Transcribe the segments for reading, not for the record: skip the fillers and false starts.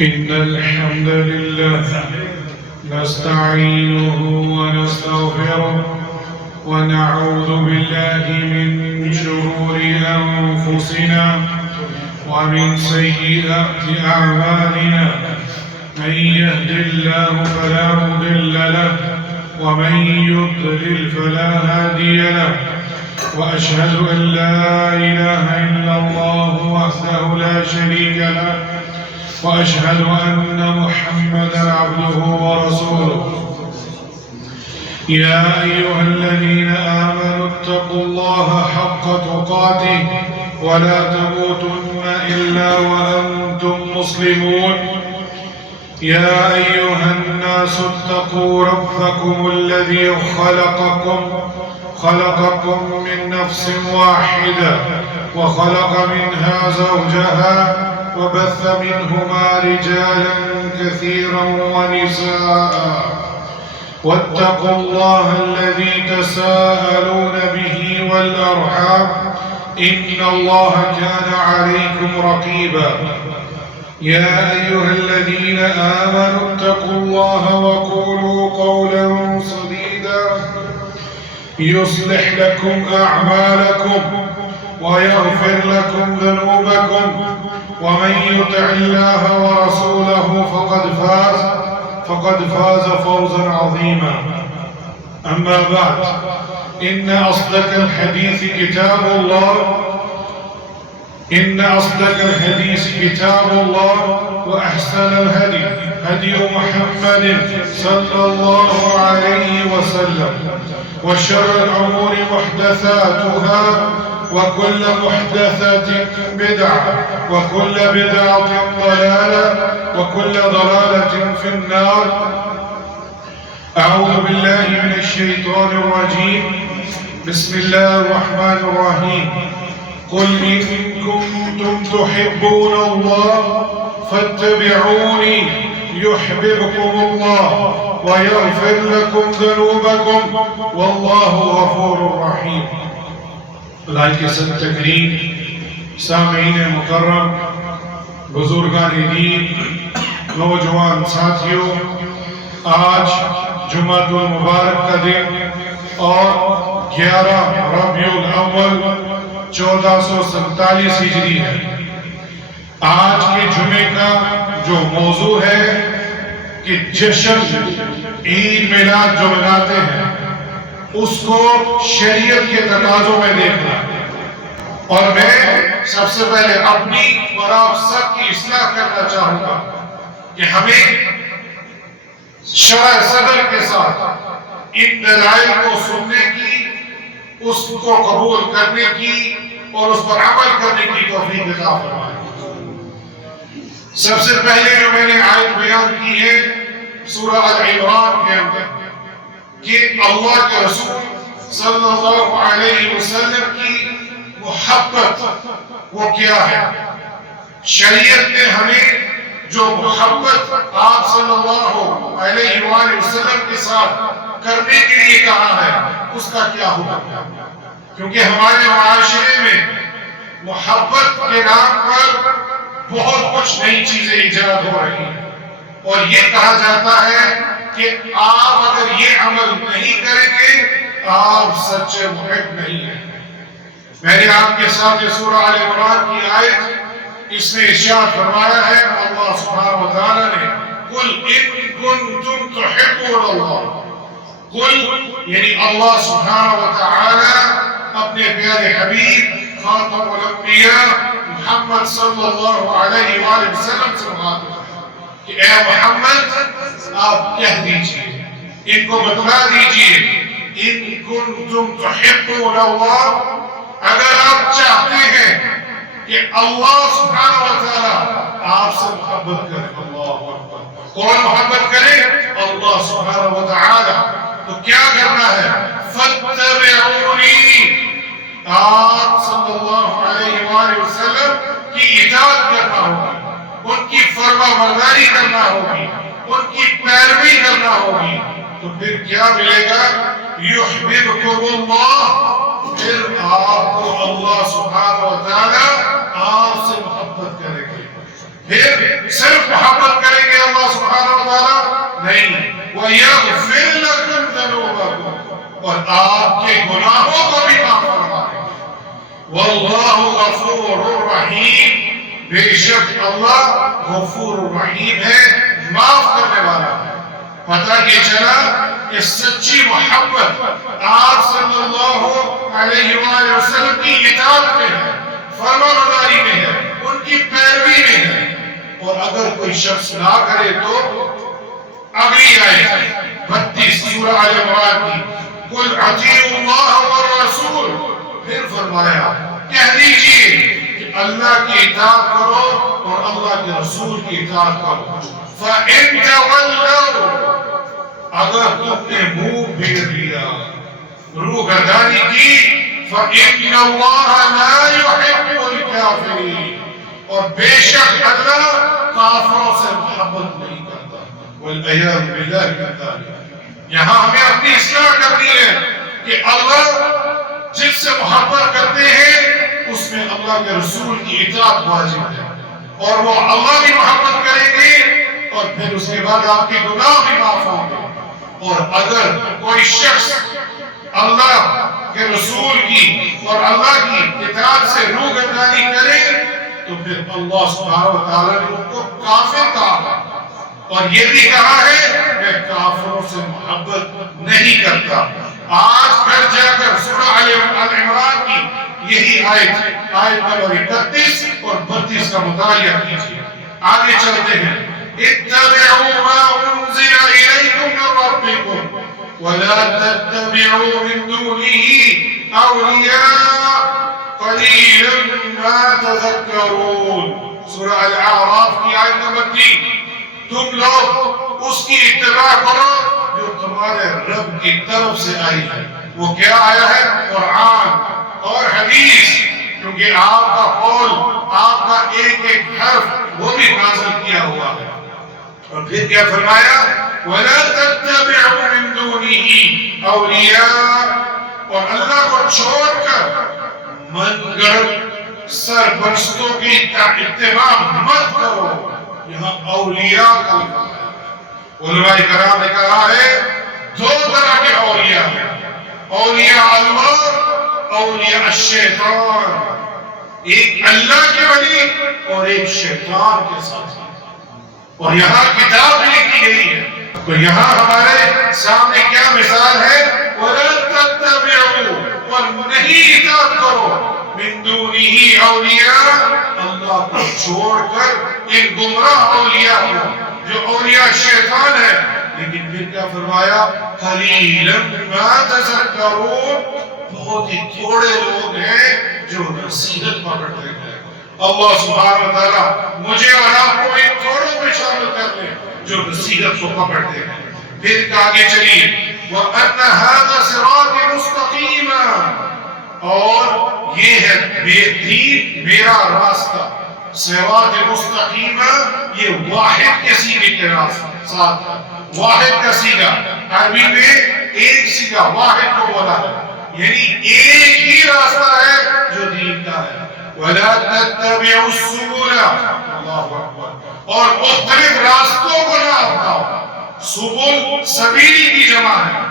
إن الحمد لله نستعينه ونستغفره ونعوذ بالله من شرور أنفسنا ومن سيئات أعمالنا. من يهد الله فلا مضل له ومن يضلل فلا هادي له. وأشهد أن لا إله إلا الله وحده لا شريك له وأشهد أن محمدا عبده ورسوله. يا أيها الذين آمنوا اتقوا الله حق تقاته ولا تموتن إلا وأنتم مسلمون. يا أيها الناس اتقوا ربكم الذي خلقكم من نفس واحدة وخلق منها زوجها وبث منهما رجالا كثيرا ونساء. واتقوا الله الذي تساءلون به والأرحام إن الله كان عليكم رقيبا. يا أيها الذين آمنوا اتقوا الله وقولوا قولا سديدا يصلح لكم أعمالكم ويغفر لكم ذنوبكم. ومن يطع الله ورسوله فقد فاز فوزا عظيما. أما بعد، إن أصدق الحديث كتاب الله وأحسن الهدي هدي محمد صلى الله عليه وسلم. وشر الأمور محدثاتها وكل محدثة بدعة وكل بدعة ضلالة وكل ضلالة في النار. أعوذ بالله من الشيطان الرجيم. بسم الله الرحمن الرحيم. قل إن كنتم تحبون الله فاتبعوني يحببكم الله ويغفر لكم ذنوبكم والله غفور رحيم. خدائی کے سب تکریم، سامعین مکرم، بزرگان دین، نوجوان ساتھیوں، آج جمعہ المبارک کا دن اور 11 ربیع الاول 1447 ہجری ہے. آج کے جمعے کا جو موضوع ہے کہ جشن عید میلاد جو مناتے ہیں اس کو شریعت کے تقاضوں میں دیکھنا. اور میں سب سے پہلے اپنی اور آپ سب کی اصلاح کرنا چاہوں گا کہ ہمیں شرح صدر کے ساتھ ان دلائل کو سننے کی، اس کو قبول کرنے کی اور اس پر عمل کرنے کی توفیق عطا فرمائے. سب سے پہلے جو میں نے آیت بیان کی ہے سورہ ال-عمران کے اندر کہ اللہ کے رسول صلی اللہ علیہ وسلم کی محبت وہ کیا ہے. شریعت نے ہمیں جو محبت آپ صلی اللہ علیہ وآلہ وسلم کے ساتھ کرنے کے لیے کہا ہے اس کا کیا ہوگا، کیونکہ ہمارے معاشرے میں محبت کے نام پر بہت کچھ نئی چیزیں ایجاد ہو رہی ہیں اور یہ کہا جاتا ہے کہ آپ اگر یہ عمل نہیں کریں گے آپ سچے محب نہیں ہیں. میں نے آپ کے ساتھ یہ سورہ آل عمران کی آیت اس میں ارشاد فرمایا ہے اللہ سبحانہ وتعالی نے قل ان کنتم تحبون اللہ. قل یعنی اللہ سبحانہ وتعالی اپنے پیارے حبیب خاتم الانبیاء محمد صلی اللہ علیہ وآلہ وسلم سے مخاطب کہ اے محمد آپ کہہ دیجئے، ان کو بتلا دیجئے ان کنتم تحبون اللہ، اگر آپ چاہتے ہیں کہ اللہ سبحانہ وتعالی آپ سے محبت کرے. اللہ اکبر. کون محبت کرے؟ اللہ سبحانہ وتعالی. تو کیا کرنا ہے؟ فاتبعونی، آپ صلی اللہ علیہ وآلہ وسلم کی اطاعت کرنا ہوگی، ان کی فرما برداری کرنا ہوگی، ان کی پیروی کرنا ہوگی. تو پھر کیا ملے گا؟ یحببکم اللہ، پھر آپ کو اللہ سبحانہ وتعالی آپ سے محبت کرے گا. پھر صرف محبت آپ کے گناہوں کو بھی معاف فرمائے گا۔ واللہ غفور الرحیم، بے شک اللہ غفور الرحیم ہے، معاف کرنے والا ہے۔ پتہ یہ چلا کہ سچی محبت آپ صلی اللہ علیہ وآلہ وسلم کی اطاعت میں ہے، فرمانبرداری میں ہے، ان کی پیروی میں ہے۔ اور اگر کوئی شخص نہ کرے تو اگلی آیت 32 سورہ آل عمران کی، قل اطیعوا اللہ والرسول، پھر فرمایا کہہ دیجئے کہ اللہ کی اطاعت کرو اور اللہ کے رسول کی اطاعت کرو۔ فَإِن تَوَلَّوْا، اگر تم نے منہ پھیر لیا، روگردانی کی، فَإِنَّ اللَّهَ لَا يُحِبُّ الْكَافِرِينَ، اور بے شک اللہ کافروں سے محبت نہیں کرتا۔ وَالْعِيَاذُ بِاللَّهِ مِن ذَلِكَ، یہاں ہمیں اپنی اصلاح کرنی ہے کہ اللہ جس سے محبت کرتے ہیں اس میں اللہ کے رسول کی اطاعت واجب ہے، اور وہ اللہ بھی محبت کریں گے اور پھر اس کے بعد آپ کے گناہ بھی معاف ہوں گے۔ اور اگر کوئی شخص اللہ کے رسول کی اور اللہ کی اطاعت سے روگردانی کرے تو پھر اللہ سبحانہ وتعالیٰ نے ان کو کافر کہا، اور یہ بھی کہا ہے میں کافروں سے محبت نہیں کرتا۔ آج گھر جا کر سورہ آل عمران کی یہی آیت نمبر 31 اور 32 کا مطالعہ کیجیے۔ آگے چلتے ہیں، اتبعوا ما انزل الیکم من ربکم ولا تتبعوا من دونه اولیاء قلیلا ما تذکرون۔ سورہ الاعراف کی آیت نمبر 3، تم لوگ اس کی اتباع کرو جو تمہارے رب کی طرف سے آئی ہے۔ وہ کیا آیا ہے؟ قرآن اور حدیث، کیونکہ آپ کا قول، آپ کا ایک ایک حرف وہ بھی نازل کیا ہوا ہے۔ اور پھر کیا فرمایا؟ وَلَا تَتَّبِعُوا مِن دُونِهِ أَوْلِيَاءَ، اور اللہ کو چھوڑ کر من گڑھ سرپرستوں کی اتباع مت کرو۔ یہاں اولیاء کا لفظ ہے۔ علماء کرام نے کہا ہے دو طرح کے اولیاء ہیں، اولیاء اللہ، اولیاء الشیطان، ایک اللہ کے ولی اور ایک شیطان کے ساتھ۔ اور یہاں کتاب لکھی گئی ہے، تو یہاں ہمارے سامنے کیا مثال ہے؟ وَلَا تَتَّبِعُوا، اور نہیں اطاعت کرو، مِن دُونِهِ أَوْلِيَاءَ، اللہ کو چھوڑ کر ان گمراہ اولیاء کو جو اولیاء شیطان ہے۔ لیکن پھر کیا فرمایا؟ قَلِيلًا مَا تَذَكَّرُونَ، بہت ہی تھوڑے لوگ ہیں جو نصیحت پکڑتے ہیں۔ اللہ سبحانہ وتعالیٰ مجھے اور آپ کو ان تھوڑوں میں شامل کر لے جو نصیحت کو پکڑتے ہیں۔ پھر آگے چلیے، وَأَنَّ هَذَا صِرَاطِ مُسْتَقِيمًا، اور یہ ہے بے دین میرا راستہ۔ صراط مستقیمہ یہ واحد کے سیغے کے ساتھ ہے، واحد کا سیغہ عربی میں ایک سیغہ واحد کو بولا ہے، یعنی ایک ہی راستہ ہے جو دین کا ہے۔ وَلَا تَتَّبِعُوا السُّبُلَ، اللہ اکبر، اور مختلف راستوں کو نہ اپناؤ۔ سبل سبیل کی جمع ہے۔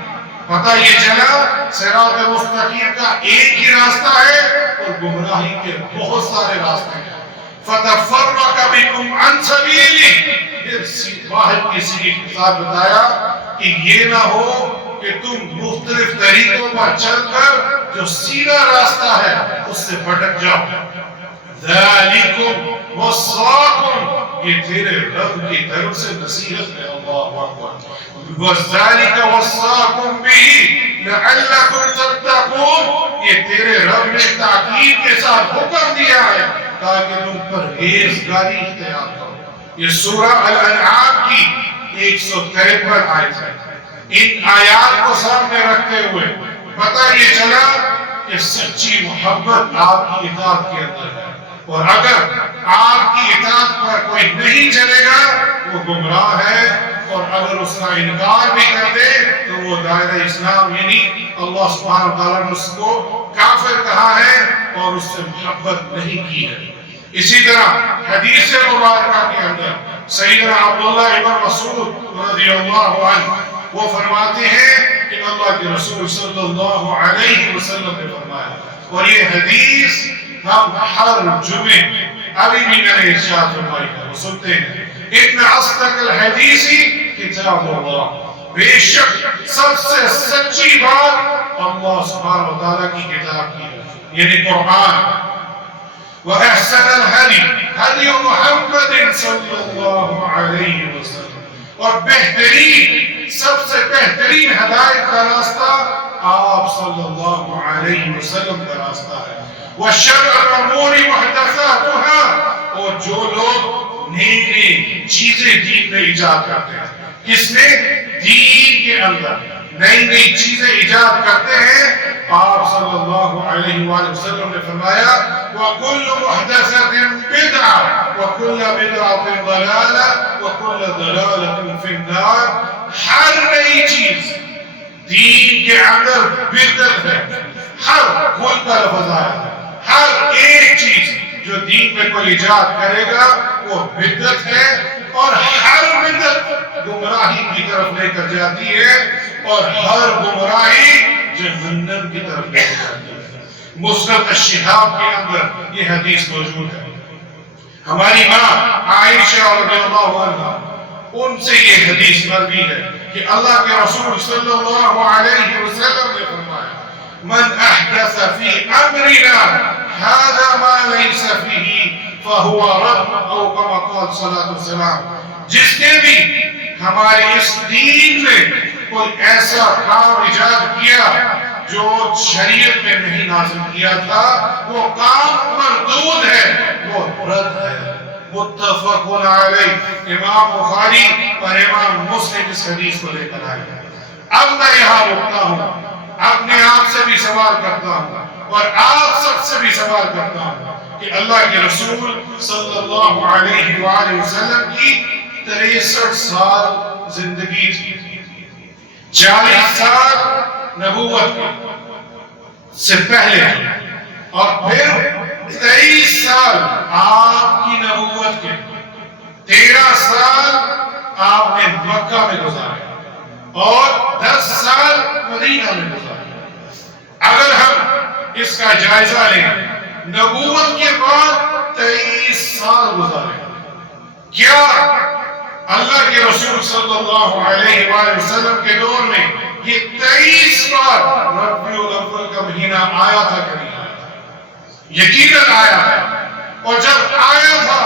پتہ یہ چلا صراط مستقیم کا ایک ہی راستہ ہے اور گمراہی کے بہت سارے راستے ہیں۔ فَتَفَرَّقَ بِكُمْ عَنْ سَبِيلِهِ، پھر واحد کے سیغے کے ساتھ بتایا کہ یہ نہ ہو کہ تم مختلف طریقوں پر چل کر جو سیدھا راستہ ہے اس سے بھٹک جاؤ۔ ذَلِكُمْ وَصَّاكُمْ، یہ تیرے رب کی طرف سے نصیحت ہے۔ اللہ اکبر۔ وَذَلِكَ وَصَّاكُمْ بِهِ لَعَلَّكُمْ تَتَّقُونَ، یہ تیرے رب نے تاکید کے ساتھ حکم دیا ہے تاکہ تم پرہیزگاری اختیار کرو۔ یہ سورہ الانعام کی 153 آیت ہے۔ ان آیات کو سامنے رکھتے ہوئے پتہ یہ چلا کہ سچی محبت آپ کی اطاعت کے اندر ہے، اور اگر آپ کی اطاعت پر کوئی نہیں چلے گا وہ گمراہ ہے، اور اگر اس کا انکار بھی کر دے تو وہ دائرہ اسلام یعنی اللہ سبحانہ وتعالیٰ نے اس کو کافر کہا ہے اور اس سے محبت نہیں کی ہے۔ اسی طرح حدیث مبارکہ کے اندر سیدنا عبداللہ ابن مسعود رضی اللہ عنہ وہ فرماتے ہیں کہ اللہ کے رسول صلی اللہ علیہ وسلم نے فرمایا. اور یہ حدیث ہم ہر جمعے ابھی بھی میں نے ارشاد فرمائی ہے وہ سنتے ہیں. ان اصدق الحدیث کتاب اللہ، بے شک سب سے سچی بات اللہ سبحانہ و تعالیٰ کی کتاب کی ہے یعنی قرآن. وَأَحْسَنَ الْهَدِيِ هَدْيُ مُحَمَّدٍ صلی اللہ علیہ وسلم، اور بہترین سب سے بہترین ہدایت کا راستہ آپ صلی اللہ علیہ وسلم کا راستہ ہے. وَالشَّرْعُ الْأُمُورِ مُحْدَثَاتُهَا، اور جو لوگ نئی نئی چیزیں دین میں ایجاد کرتے ہیں. کس نے؟ دین کے اندر نئی نئی چیزیں ایجاد کرتے ہیں. آپ صلی اللہ علیہ وآلہ وسلم نے فرمایا وَكُلُّ مُحْدَثَةٍ بِدْعَةٍ وَكُلُّ بِدْعَةٍ ضَلَالَةٍ وَكُلُّ ضَلَالَةٍ فِي النَّارِ. ہر نئی چیز دین کے اندر بدعت ہے. ہر کل کا لفظ آیا ہے. ہر ایک چیز جو دین میں کوئی ایجاد کرے گا وہ بدعت ہے، اور ہر بدعت گمراہی کی طرف لے کر جاتی ہے، اور ہر گمراہی جہنم کی طرف لے کر جاتی ہے. مسند الشہاب کے اندر یہ حدیث موجود ہے. ہماری ماں عائشہ رضی اللہ عنہا، ان سے یہ حدیث مروی ہے کہ اللہ کے رسول صلی اللہ علیہ وسلم نے فرمایا من احدث فی امرنا هذا ما ليس فيه فهو رد، او كما قال صلی اللہ علیہ وسلم. جس نے بھی ہمارے اس دین میں کوئی ایسا کام ایجاد کیا جو شریعت میں نہیں نازل کیا تھا، وہ کام مردود ہے، وہ رد ہے. متفق علیہ. امام بخاری اور امام مسلم اس حدیث کو لے کر آئے. اب میں یہاں رکتا ہوں، اپنے آپ سے بھی سوال کرتا ہوں اور آپ سب سے بھی سوال کرتا ہوں کہ اللہ کے رسول صلی اللہ علیہ وآلہ وسلم کی 63 سال زندگی تھی. 40 سال نبوت سے پہلے اور پھر 23 سال آپ کی نبوت کے. 13 سال آپ نے مکہ میں گزارے اور 10 سال مدینہ میں گزارے. اگر ہم اس کا جائزہ لیں، نبوت کے بعد 23 سال گزارے. کیا اللہ کے رسول صلی اللہ علیہ وآلہ وسلم کے دور میں یہ 23 بار ربیع الاول کا مہینہ آیا تھا کہ نہیں آیا تھا؟ یقیناً آیا ہے. اور جب آیا تھا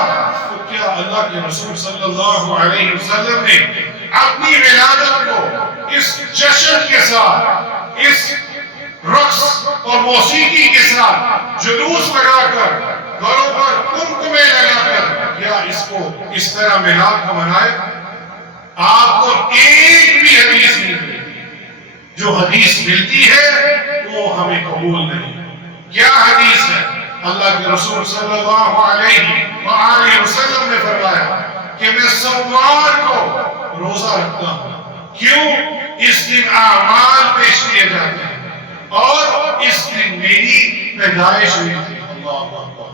تو کیا اللہ کے رسول صلی اللہ علیہ وسلم نے اپنی ولادت کو اس جشن کے ساتھ، اس رقص اور موسیقی کے ساتھ، جلوس لگا کر، گھروں پر قمقمے لگا کر، کیا اس کو اس طرح میلاد کو منائے؟ آپ کو ایک بھی حدیث نہیں ملتی. جو حدیث ملتی ہے وہ ہمیں قبول نہیں. کیا حدیث ہے؟ اللہ کے رسول صلی اللہ علیہ وآلہ وسلم نے فرمایا کہ میں سوموار کو روزہ رکھتا ہوں. کیوں؟ اس دن اعمال پیش کیے جاتے ہیں اور اس دن میری پیدائش ہوئی تھی. اللہ اکبر.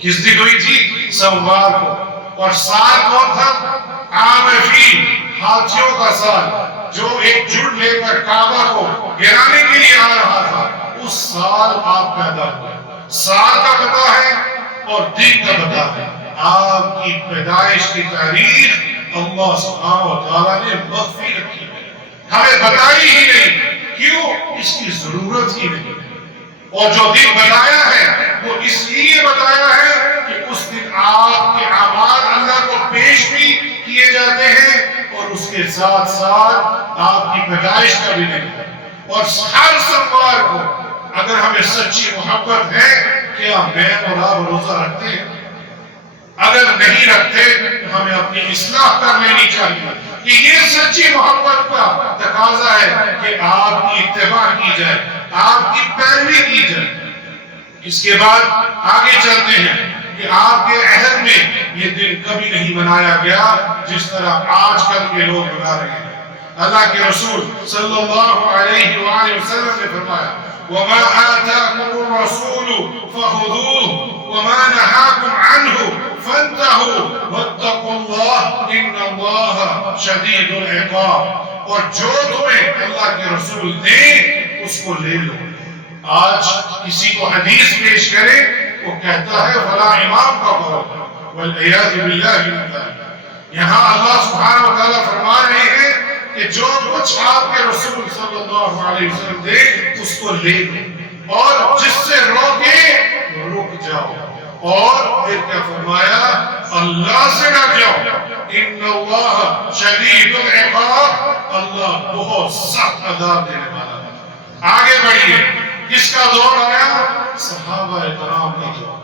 کس دن ہوئی تھی؟ سوموار کو. اور سال کون تھا؟ عام فیل، ہاتھیوں کا سال، جو ایک جھنڈ لے کر کعبہ کو گرانے کے لیے آ رہا تھا. اس سال آپ پیدا ہوئے. سال کا پتہ ہے اور دن کا پتہ ہے. آپ کی پیدائش کی تاریخ اللہ سبحانہ و تعالیٰ نے مخفی رکھی ہے، ہمیں بتائی ہی نہیں. کیوں؟ اس کی ضرورت ہی نہیں. اور جو دن بتایا ہے وہ اس لیے بتایا ہے کہ اس دن آپ کے اعمال اللہ کو پیش بھی کیے جاتے ہیں اور اس کے ساتھ ساتھ آپ کی پیدائش کا بھی دن ہے. اور ہر سوموار کو اگر ہمیں سچی محبت ہے، کیا میں اور آپ روزہ رکھتے ہیں؟ اگر نہیں رکھتے تو ہمیں اپنی اصلاح کر لینی چاہیے کہ یہ سچی محبت کا تقاضا ہے کہ آپ کی اتباع کی جائے، آپ کی پیروی کی جائے. اس کے بعد آگے چلتے ہیں کہ آپ کے عہد میں یہ دن کبھی نہیں منایا گیا جس طرح آج کل کے لوگ منا رہے ہیں. اللہ کے رسول صلی اللہ علیہ وآلہ وسلم نے فرمایا وَمَا آتَاكُمُ الرَّسُولُ فَخُذُوهُ وَمَا نَهَاكُمْ عَنْهُ فَانْتَهُوا وَاتَّقُوا اللَّهَ إِنَّ اللَّهَ شَدِيدُ الْعِقَابِ. اور جو تمہیں اللہ کے رسول دیں اس کو لے لو۔ آج کسی کو حدیث پیش کرے وہ کہتا ہے فلاں امام کا قول، والعیاذ باللہ من ذلک۔ یہاں اللہ سبحانہ و تعالیٰ فرما رہے ہیں کہ جو کچھ آپ کے رسول صلی اللہ علیہ وسلم دے اس کو لے لو، اور جس سے روکے رک جاؤ، اور پھر کیا فرمایا اللہ سے ڈر جاؤ، ان اللہ شدید العقاب، اللہ بہت سخت عذاب دینے والا ہے۔ آگے بڑھیے، کس کا دور آیا؟ صحابہ کرام کا دور۔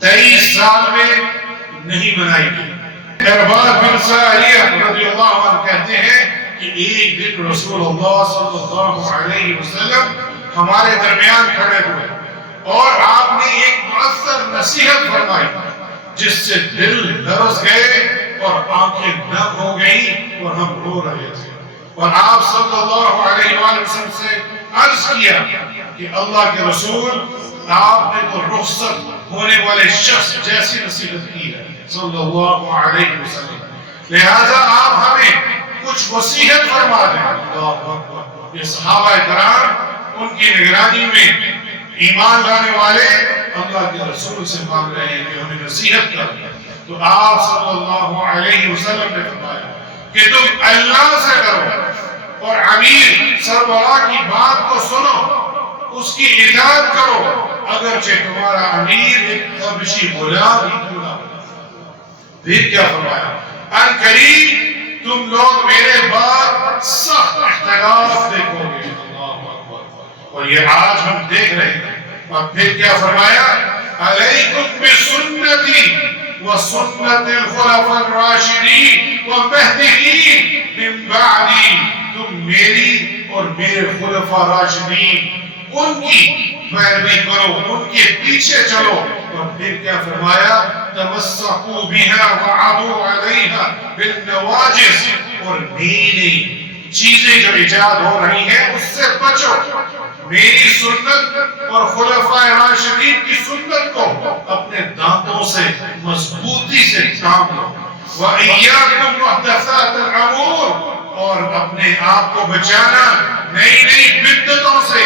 23 سال میں نہیں بنائی گئی۔ ارباز بن ساریہ رضی اللہ عنہ کہتے ہیں کہ ایک دن رسول اللہ صلی اللہ علیہ وسلم ہمارے درمیان کھڑے ہوئے اور آپ نے ایک مؤثر نصیحت فرمائی جس سے دل لرز گئے اور آنکھیں نم ہو گئیں اور ہم رو رہے تھے، اور آپ صلی اللہ علیہ وسلم سے عرض کیا کہ اللہ کے رسول آپ نے تو رخصت ہونے والے شخص جیسی نصیحت کی ہے صلی اللہ علیہ وسلم، لہذا آپ ہمیں کچھ وصیت فرما دیں۔ اللہ اکبر۔ یہ صحابہ کرام ان کی نگرانی میں ایمان لانے والے اللہ کے رسول سے مانگ رہے ہیں کہ ہمیں نصیحت کر دیں، تو آپ صلی اللہ علیہ وسلم نے فرمایا کہ تم اللہ سے ڈرو اور امیر سربراہ کی بات کو سنو، اس کی اطاعت کرو، اگرچہ تمہارا امیر ایک حبشی غلام ہی کیوں نہ ہو۔ پھر کیا فرمایا؟ ان قریب تم لوگ میرے بعد سخت اختلاف دیکھو گے۔ اللہ اکبر۔ اور یہ آج ہم دیکھ رہے ہیں۔ اور پھر کیا فرمایا؟ علیکم بسنتی وسنت الخلفاء الراشدین والمہدیین من بعدی، تم میری اور میرے خلفاء راشدین ان کی پیروی کرو، ان کے پیچھے چلو۔ اور پھر کیا فرمایا؟ تمسکوا بها وعضوا علیہا بالنواجذ، اور نئی نئی چیزیں جو ایجاد ہو رہی ہیں اس سے بچو، میری سنت اور خلفاء راشدین کی سنت کو اپنے دانتوں سے مضبوطی سے تھام لو۔ وَإِيَّاكُمْ مُحْدَثَاتِ الْأُمُورِ، اور اپنے آپ کو بچانا نئی نئی بدعتوں سے۔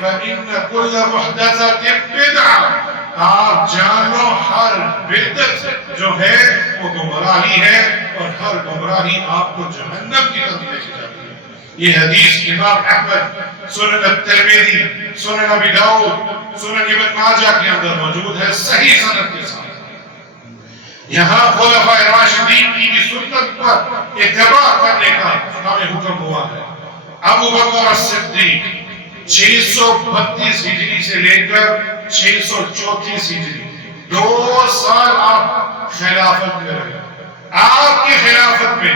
فَإِنَّ كُلَّ مُحْدَثَةٍ بِدْعَةٍ، آپ جان لو ہر بدعت جو ہے وہ گمراہی ہے، اور ہر گمراہی آپ کو جہنم کی طرف لے جاتی ہے۔ یہ حدیث امام احمد، سنن الترمذی، سنن ابی داؤد، سنن ابن ماجہ کے اندر موجود ہے صحیح سند کے ساتھ۔ یہاں خلفاء راشدین کی بھی سنت پر اتباع کرنے کا ہمیں حکم ہوا ہے۔ ابو بکر الصدیق 632 ہجری سے لے کر 634 ہجری 2 سال آپ خلافت میں رہے۔ آپ کی خلافت میں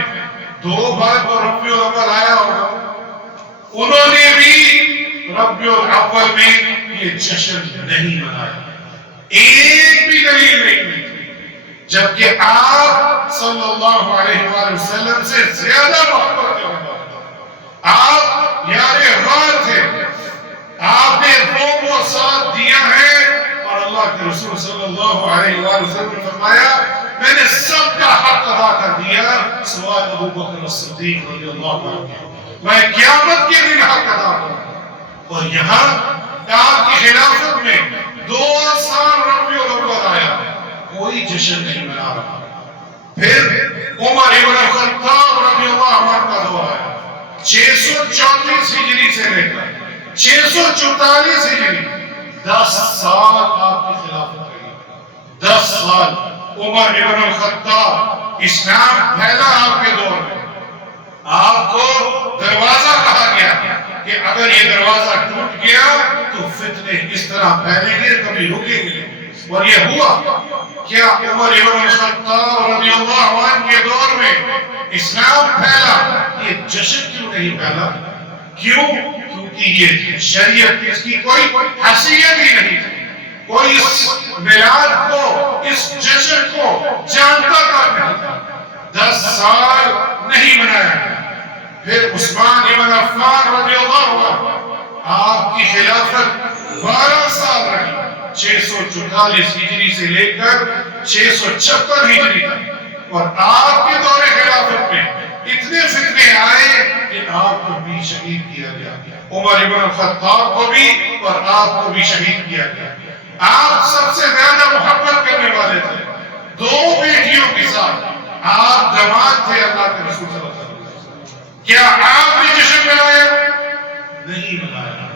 2 بار تو ربیع الاول آیا ہوگا، انہوں نے بھی ربیع الاول میں یہ جشن نہیں منایا، ایک بھی دلیل نہیں ملی، جبکہ آپ صلی اللہ علیہ وآلہ وسلم سے زیادہ محبت کرنے والے، آپ یار غار تھے، آپ نے قوم کو ساتھ دیا ہے، اور اللہ کے رسول صلی اللہ علیہ وآلہ وسلم نے فرمایا میں نے سب کا حق ادا کر دیا سوائے ابو بکر الصدیق رضی اللہ عنہ، میں قیامت کے دن حق ادا کروں۔ اور یہاں آپ کی خلافت میں 2 سال ربیع الاول آیا، کوئی جشن نہیں منا رہا۔ پھر عمر ابن الخطاب رضی اللہ عنہ کا دور آیا، 634 ہجری سے لے کر 644 ہجری، 10 سال آپ کی خلافت رہی، 10 سال عمر ابن الخطاب، اسلام پھیلا آپ کے دور میں، آپ کو دروازہ کہا گیا کہ اگر یہ دروازہ ٹوٹ گیا تو فتنے اس طرح پھیلیں گے کبھی رکیں گے، اور یہ ہوا۔ کیا عمر ابن الخطاب رضی اللہ عنہ کے دور میں اسلام پھیلا؟ یہ جشن کیوں نہیں پھیلا؟ کیوں؟ کیونکہ یہ شریعت اس کی کوئی حیثیت ہی نہیں تھی، کوئی اس میلاد کو، اس جشن کو جانتا تک نہیں تھا، 10 سال نہیں منایا گیا۔ پھر عثمان ابن عفان رضی اللہ عنہ، آپ کی خلافت 12 سال رہی، 644 ہجری سے لے کر 676 ہجری تک، اور آپ کے دور خلافت میں اتنے فتنے آئے عمر ابن الخطاب کو بھی اور آپ کو بھی شہید کیا گیا۔ آپ سب سے زیادہ محبت کرنے والے تھے، 2 بیٹیوں کے ساتھ آپ جماعت تھے اللہ کے رسول صلی اللہ علیہ وسلم۔ کیا آپ نے جشن منایا؟ نہیں منایا۔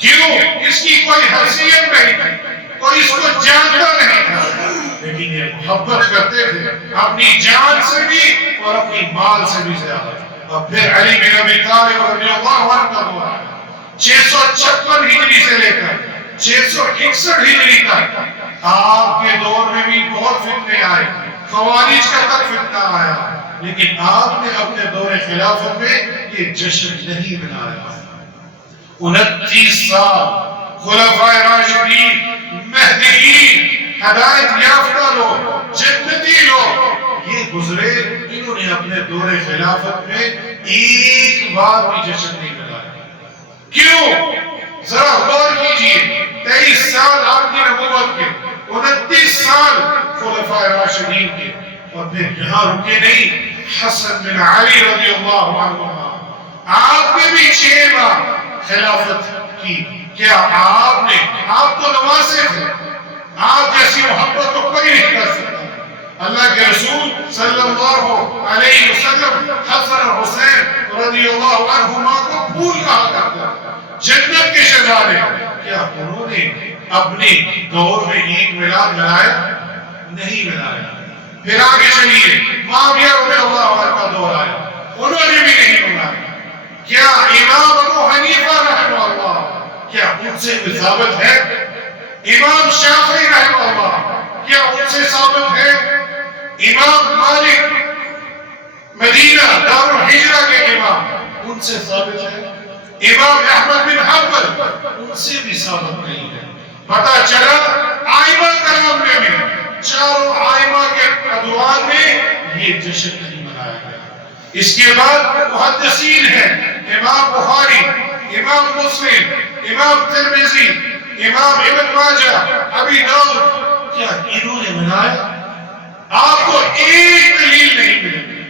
کیوں؟ اس کی کوئی حیثیت نہیں تھی، کوئی اس کو جانتا نہیں تھا، لیکن یہ محبت کرتے تھے اپنی جان سے بھی اور اپنی مال سے بھی زیادہ۔ اور پھر علی بن ابی طالب رضی اللہ عنہ کا دور آیا، 656 ہجری سے لے کر 661 ہجری تک آپ کے دور میں بھی بہت فتنے آئے، خوارج کا تک فتنہ آیا، لیکن آپ نے اپنے دور خلافت میں یہ جشن نہیں منایا۔ 29 سال خلفائے راشدین، مہدیین، ہدایت یافتہ لوگ، جنتی لوگ یہ گزرے، انہوں نے اپنے دور خلافت میں ایک بار بھی جشن نہیں منایا۔ کیوں؟ ذرا غور کیجئے، 23 سال آپ کی نبوت کے، 29 سال خلفائے راشدین کے، اور پھر یہاں رکے نہیں، حسن بن علی رضی اللہ عنہ آپ نے بھی 6 بار خلافت کی۔ کیا آپ تو نواسے تھے، آپ جیسی محبت تو کوئی نہیں کر سکتا۔ اللہ کے رسول صلی اللہ علیہ وسلم حسن اور حسین رضی اللہ عنہما کو پھول کہا کرتے تھے، جنت کے شہزادے۔ کیا انہوں نے اپنے دور میں عید میلاد منایا؟ نہیں منایا۔ پھر آگے چلیے، معاویہ رضی اللہ عنہ کا دور آیا، انہوں نے بھی نہیں منایا۔ کیا امام ابو حنیفہ رحمہ اللہ، کیا ان سے ثابت ہے؟ امام شافعی رحمہ اللہ، کیا ان سے ثابت ہے؟ امام مالک مدینہ دار الحجرہ کے امام، ان سے ثابت ہے؟ امام احمد بن حنبل، ان سے بھی ثابت نہیں ہے۔ پتہ چلا آئمہ کرام میں بھی، چاروں آئمہ کے ادوار میں یہ جشن نہیں منایا گیا۔ اس کے بعد محدثین ہیں، امام بخاری، امام مسلم، امام ترمذی، امام ابن ماجہ، ابی داؤد، کیا انہوں نے منایا؟ آپ کو ایک دلیل نہیں ملے،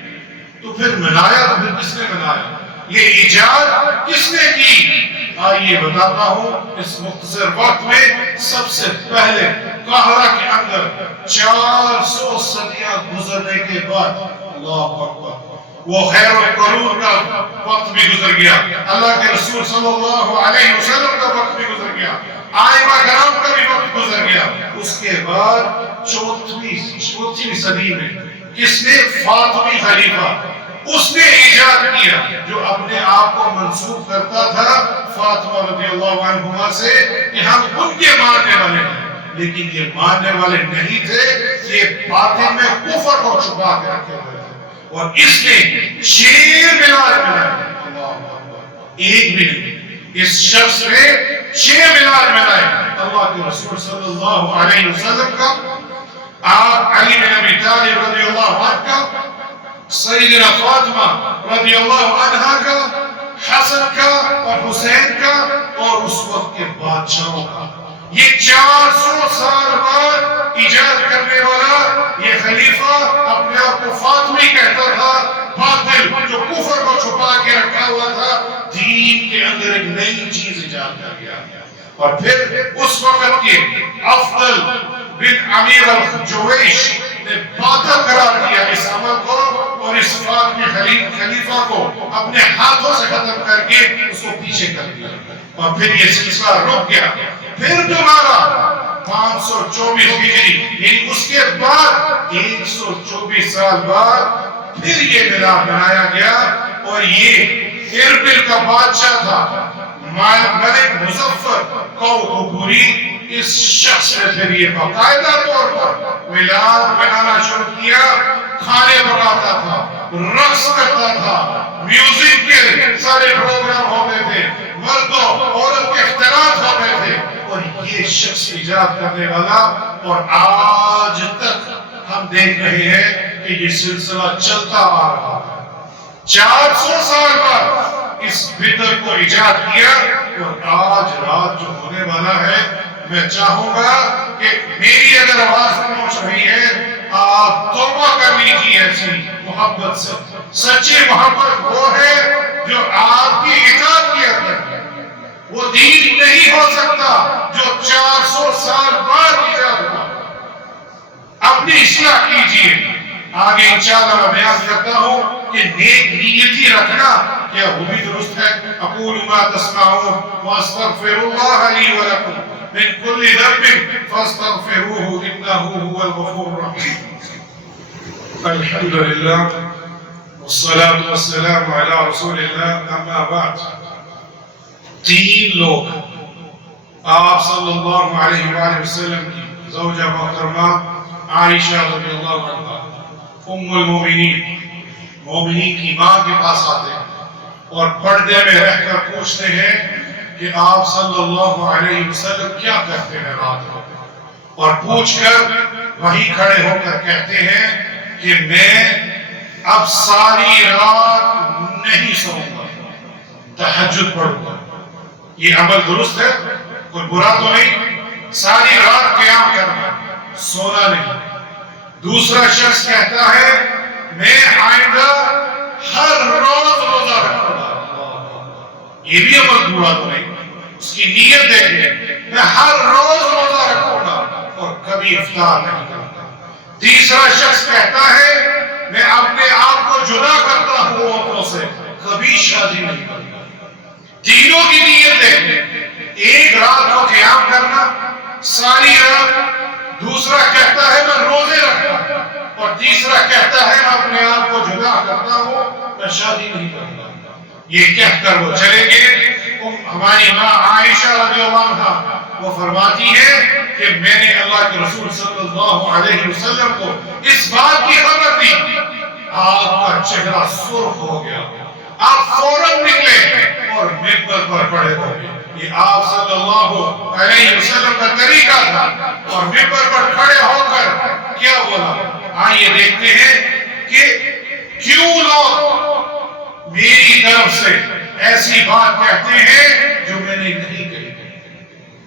تو پھر منایا تو پھر کس نے منایا؟ یہ ایجاد کس نے کی؟ آئیے بتاتا ہوں اس مختصر وقت میں۔ سب سے پہلے قاہرہ کے اندر 400 صدیاں گزرنے کے بعد، اللہ اکبر، وہ خیر القرون کا وقت بھی گزر گیا، اللہ کے رسول صلی اللہ علیہ وسلم کا وقت بھی گزر گیا، آئمہ کرام کا بھی وقت گزر گیا۔ اس کے بعد 4ویں صدی میں کس نے؟ فاطمی خلیفہ، اس نے ایجاد کیا، جو اپنے آپ کو منسوب کرتا تھا فاطمہ رضی اللہ عنہما سے کہ ہم ان کے ماننے والے ہیں، لیکن یہ ماننے والے نہیں تھے، یہ باطن میں کفر کو چھپا کے رکھے ہوئے تھے، اور اس نے 6 میلاد منائے۔ ایک بھی نہیں، اس شخص نے 6 میلاد منائے، اللہ کے رسول صلی اللہ علیہ وسلم کا، آپ علی بن ابی طالب رضی اللہ عنہ کا، سیدنا فاطمہ رضی اللہ عنہ کا، حسن کا اور حسین کا، اور اس وقت کے بادشاہوں کا۔ یہ 400 سال بعد ایجاد کرنے والا یہ خلیفہ اپنے آپ کو فاطمی کہتا تھا، باطل جو کفر کو چھپا کے رکھا ہوا تھا، دین کے اندر ایک نئی چیز ایجاد کر گیا۔ اور پھر اس وقت کے افضل بن امیر الجویش نے باطل قرار دیا اس عمل کو، اور اس فاطمی خلیفہ کو اپنے ہاتھوں سے ختم کر کے اس کو پیچھے کر دیا، اور پھر یہ سلسلہ رک گیا۔ پھر دوبارہ 524 ہجری، یعنی اس کے بعد 124 سال بعد پھر یہ میلاد منایا گیا، اور یہ اربل کا بادشاہ تھا ملک مظفر کوکوری، اس شخص نے پھر یہ باقاعدہ طور پر میلاد منانا شروع کیا، کھانے پکاتا تھا، رقص کرتا تھا، میوزک کے سارے پروگرام ہوتے تھے، مرد و عورت کے اختلاط ہوتے تھے، اور یہ شخص ایجاد کرنے والا، اور آج تک ہم دیکھ رہے ہیں کہ یہ سلسلہ چلتا آ رہا ہے۔ 400 سال بعد اس بدعت کو ایجاد کیا، اور آج رات جو ہونے والا ہے، میں چاہوں گا کہ میری اگر آواز پہنچ رہی ہے، آپ توبہ کر لیجیے ایسی محبت سے۔ سچی محبت وہ ہے جو آپ کی اطاعت کیا کرتی ہے، وہ دین نہیں ہو سکتا جو 400 سال بعد ایجاد ہوا۔ اپنی اصلاح کیجیے۔ آگے انشاءاللہ میں بیان کرتا ہوں کہ نیک نیت ہی رکھنا کیا وہ بھی درست ہے۔ اقول ما تسمعون واستغفر اللہ لی ولکم من کل ذنب فاستغفروه انه هو الغفور الرحیم۔ الحمد للہ والصلاة والسلام على رسول اللہ، اما بعد۔ تین لوگ آپ صلی اللہ علیہ وآلہ وسلم کی زوجہ محترمہ عائشہ رضی اللہ عنہ ام المومنین، مومنین کی ماں کے پاس آتے ہیں اور پردے میں رہ کر پوچھتے ہیں کہ آپ صلی اللہ علیہ وسلم کیا کرتے ہیں رات کو، اور پوچھ کر وہیں کھڑے ہو کر کہتے ہیں کہ میں اب ساری رات نہیں سوؤں گا، تہجد پڑھوں گا۔ یہ عمل درست ہے، کوئی برا تو نہیں، ساری رات قیام کرنا، سونا نہیں۔ دوسرا شخص کہتا ہے میں آئندہ ہر روز روزہ رکھوں گا، یہ بھی عمل برا تو نہیں، اس کی نیت دیکھیں، میں ہر روز روزہ رکھوں گا اور کبھی افطار نہیں کروں گا۔ تیسرا شخص کہتا ہے میں اپنے آپ کو جدا کرتا ہوں عورتوں سے، کبھی شادی نہیں کروں گا۔ تینوں کی نیت دیکھیں، ایک رات کو قیام کرنا ساری رات، دوسرا کہتا ہے میں روزے رکھتا ہوں، اور تیسرا کہتا ہے میں اپنے آپ کو جدا کرتا ہوں، میں شادی نہیں کرتا۔ یہ کہہ کر وہ چلے گئے۔ ہماری ماں عائشہ رضی اللہ عنہا وہ فرماتی ہے کہ میں نے اللہ کے رسول صلی اللہ علیہ وسلم کو اس بات کی خبر دی، آپ کا چہرہ سرخ ہو گیا، آپ فوراً نکلے اور منبر پر کھڑے ہو گئے۔ یہ آپ صلی اللہ علیہ وسلم کا طریقہ تھا، اور منبر پر کھڑے ہو کر کیا بولا؟ آئیے دیکھتے ہیں کہ کیوں لوگ میری طرف سے ایسی بات کہتے ہیں جو میں نے نہیں کہی۔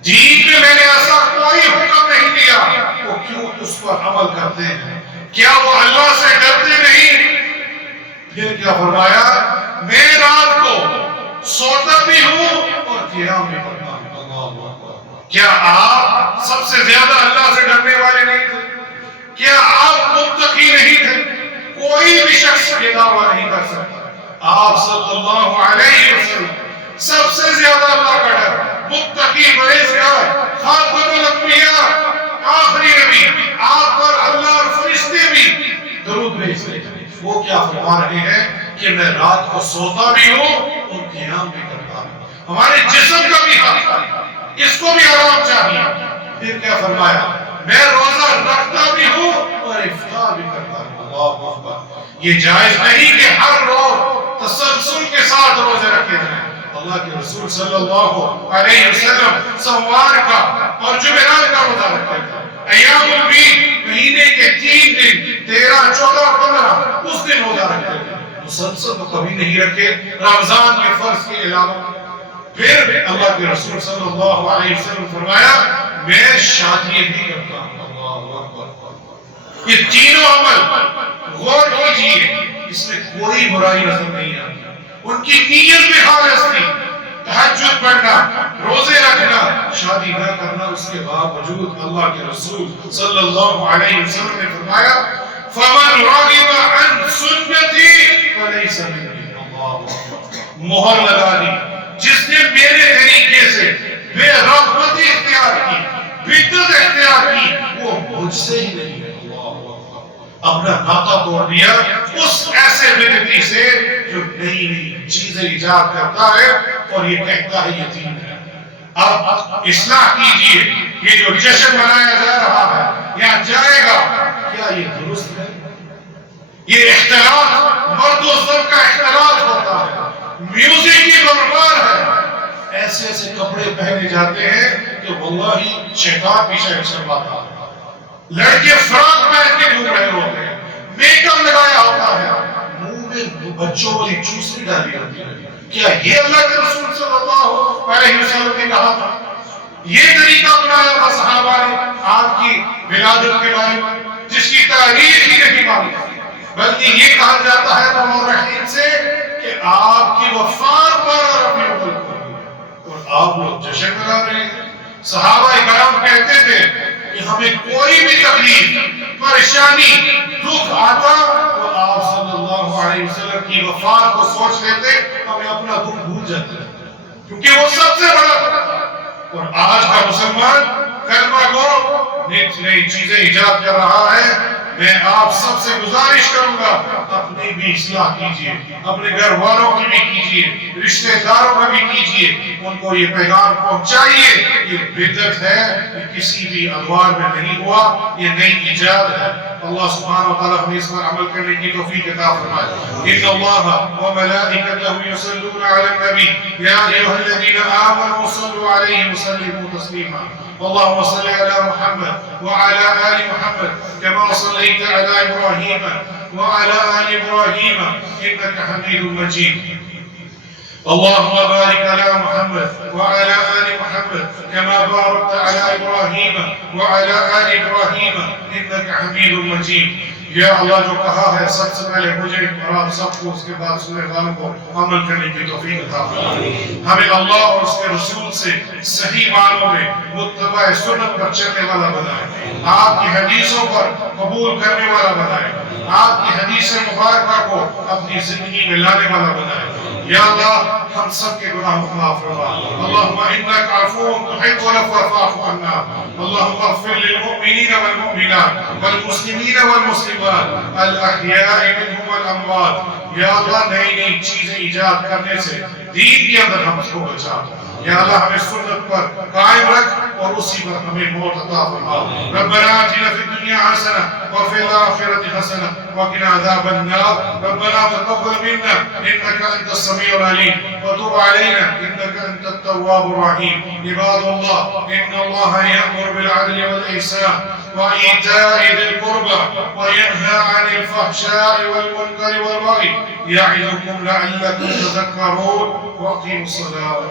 دین میں نے ایسا کوئی حکم نہیں دیا، وہ کیوں اس پر عمل کرتے ہیں؟ کیا وہ اللہ سے ڈرتے نہیں؟ پھر کیا فرمایا؟ میں رات کو سوتا بھی ہوں اور قیام بھی کرتا ہوں۔ کیا آپ سب سے زیادہ اللہ سے ڈرنے والے نہیں تھے؟ کیا آپ متقی نہیں تھے؟ کوئی بھی شخص یہ دعویٰ نہیں کر سکتا۔ آپ صلی اللہ علیہ وسلم سب سے زیادہ اللہ کا ڈر، متقی، پرہیزگار، خاتم الانبیاء، آخری نبی، آپ پر اللہ اور فرشتے بھی درود بھیجتے ہیں۔ وہ کیا فرما رہے ہیں کہ میں رات کو سوتا بھی ہوں اور قیام بھی کرتا ہوں۔ ہمارے جسم کا بھی حق ہے، اس کو بھی آرام چاہیے۔ پھر کیا فرمایا؟ میں روزہ رکھتا بھی ہوں اور افطار بھی کرتا ہوں۔ اللہ اکبر۔ یہ جائز نہیں کہ ہر روز تسلسل کے ساتھ روزے رکھے جائیں۔ اللہ کے رسول صلی اللہ علیہ وسلم سوار کا اور جمعرات کا روزہ رکھتے تھے۔ ایام البید، مہینے کے 3 دن 13، 14، 15 اس دن روزہ رکھتے تھے۔ مسلسل تو کبھی نہیں رکھے رمضان کے فرض کے علاوہ۔ پھر اللہ کے رسول صلی اللہ علیہ وسلم فرمایا میں شادی بھی کرتا ہوں۔ اللہ اکبر۔ یہ تینوں عمل غور کیجیے، اس میں کوئی برائی نظر نہیں آتی۔ ان کی نیت بھی خالص تھی، تہجد پڑھنا، روزے رکھنا، شادی نہ کرنا۔ اس کے باوجود اللہ کے رسول صلی اللہ علیہ وسلم نے فرمایا فَمَنْ رَغِبَ عَنْ سُنَّتِي فَلَيْسَ مِنِّي۔ مہر لگا دی، جس نے میرے طریقے سے بے رغبتی اختیار کی، بدعت اختیار کی، وہ مجھ سے ہی نہیں ہے۔ اپنا ناطہ توڑ دیا اس ایسے بدعتی سے جو نئی نئی چیزیں ایجاد کرتا ہے اور یہ کہتا ہے یہ دین ہے۔ اب اصلاح کیجئے، یہ جو جشن منایا جا رہا ہے یا جائے گا، کیا یہ درست ہے؟ یہ اختلاط مرد و زن کا اختلاط ہوتا ہے، میوزک کی برباد ہے۔ ایسے ایسے کپڑے پہنے جاتے ہیں کہ واللہ شیطان پیچھے چلواتا ہے۔ لڑکے فراق پہن کے گھوم رہے ہوتے ہیں، میک اپ لگایا ہوتا ہے، منہ میں بچوں والی چوسنی ڈالی ہوتی ہے۔ کیا یہ اللہ کے رسول صلی اللہ علیہ وسلم نے کہا تھا؟ یہ طریقہ اپنایا تھا صحابہ نے آپ کی ولادت کے بارے میں، جس کی تاریخ ہی نہیں معلوم، بلکہ یہ کہا جاتا ہے مورخین سے کہ آپ کی وفات 12 ربیع الاول کو، اور آپ آپ لوگ جشن منا رہے ہیں. صحابہ کرام کہتے تھے کہ ہمیں کوئی بھی تکلیف پریشانی دکھ آتا تو آپ صلی اللہ علیہ وسلم کی وفات کو سوچ لیتے ہمیں اپنا دکھ بھول جاتے کیونکہ وہ سب سے بڑا تھا. اور آج کا مسلمان کلمہ گو نئی چیزیں ایجاد کر رہا ہے. میں آپ سب سے گزارش کروں گا اپنی بھی اصلاح کیجئے, اپنے گھر والوں کی بھی کیجئے, رشتہ داروں کا بھی کیجئے, ان کو یہ پیغام پہنچائیے یہ بدعت ہے, یہ کسی بھی ادوار میں نہیں ہوا, یہ نئی ایجاد ہے. اللہ سبحانہ وتعالی ہمیں اس پر عمل کرنے کی توفیق عطا فرمائے. ان اللہ وملائکتہ یصلون علی النبی یا ایھا الذین آمنوا صلوا علیہ وسلموا تسلیما. اللهم صل على محمد وعلى آل محمد كما صليت على إبراهيم وعلى آل إبراهيم إنك حميد مجيد. اللهم بارك على محمد وعلى آل محمد كما باركت على إبراهيم وعلى آل إبراهيم إنك حميد مجيد. یا اللہ جو کہا ہے سب سے پہلے مجھے اور آپ سب کو اس کے بعد سننے والوں کو عمل کرنے کی توفیق عطا فرمائے. ہمیں اللہ اور اس کے رسول سے صحیح معنوں میں متبع سنت پر چلنے والا بنائے, آپ کی حدیثوں پر قبول کرنے والا بنائے, آپ کی حدیث مبارکہ کو اپنی زندگی میں لانے والا بنائے. یا اللہ ہم سب کے گناہوں کو معاف فرما. اللہم انک عفو تحب العفو فاعف عنا. اللہم اغفر للمؤمنین والمؤمنات والمسلمین والمسلمات الاحیاء منهم والاموات. یا اللہ نئی چیزیں ایجاد کرنے سے دین کے اندر ہم کو بچا. یا اللہ ہمیں سنت پر قائم رکھ اور اسی پر ہمیں موت عطا فرما. ربنا آتنا فی الدنیا حسنہ وفی الآخرۃ حسنہ وقنا عذاب النار. ربنا تقبل منا انك انت السميع العليم وتب علينا انك انت التواب الرحيم. عباد الله ان الله يأمر بالعدل والإحسان وإيتاء ذي القربى وينهى عن الفحشاء والمنكر والبغي يعظكم لعلكم تذكرون. وأقيموا الصلاة.